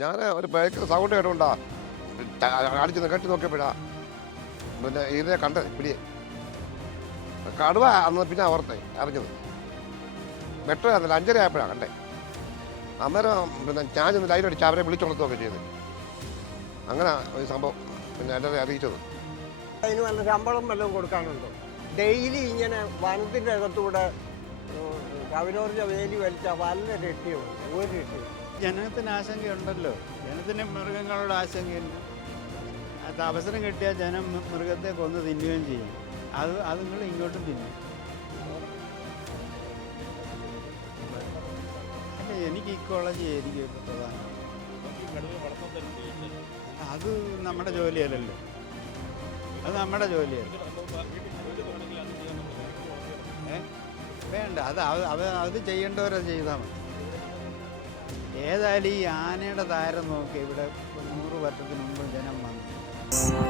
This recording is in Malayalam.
ഞാൻ ഒരു ബൈക്ക് സൗണ്ട് കേട്ടുകൊണ്ടാ അടിച്ച് കെട്ടി നോക്കിയപ്പോഴാ. പിന്നെ ഇതിനെ കണ്ട പിടിയെ. കടുവ അന്ന് പിന്നെ അവർത്തെ അറിഞ്ഞത്. മെട്രോ ആയിരുന്നില്ല അഞ്ചര ആയപ്പോഴാണ് കണ്ടേ. അന്നേരം പിന്നെ ഞാൻ ചെന്ന് ലൈൻ അടിച്ച് അവരെ വിളിച്ചുണർത്തുകയൊക്കെ ചെയ്ത്. അങ്ങനെ ഒരു സംഭവം പിന്നെ എല്ലാവരെയും അറിയിച്ചത്. അതിന് വല്ല ശമ്പളം വല്ലതും കൊടുക്കാനുണ്ടോ? ഡെയിലി ഇങ്ങനെ വനത്തിന്റെ അകത്തൂടെ കവിനോർജ വേലി വലിച്ച വല്ല രക്ഷയുണ്ട് ഒരു രക്ഷയും ജനത്തിന് ആശങ്കയുണ്ടല്ലോ. ജനത്തിന് മൃഗങ്ങളോട് ആശങ്കയുണ്ട് അത് അവസരം കിട്ടിയാൽ ജനം മൃഗത്തെ കൊന്ന് തിന്നുകയും ചെയ്യും. അത് അതുങ്ങൾ ഇങ്ങോട്ടും തിന്നും. എനിക്ക് ഇക്കോളജി ആയിരിക്കും പ്രധാനം. അത് നമ്മുടെ ജോലിയല്ലല്ലോ. അത് നമ്മുടെ ജോലിയല്ല? വേണ്ട അത് അവ അത് ചെയ്യേണ്ടവരത് ചെയ്താൽ മതി. ഏതായാലും ഈ ആനയുടെ താരം നോക്കി ഇവിടെ നൂറ് വർഷത്തിന് മുമ്പ് ജനം വന്നു.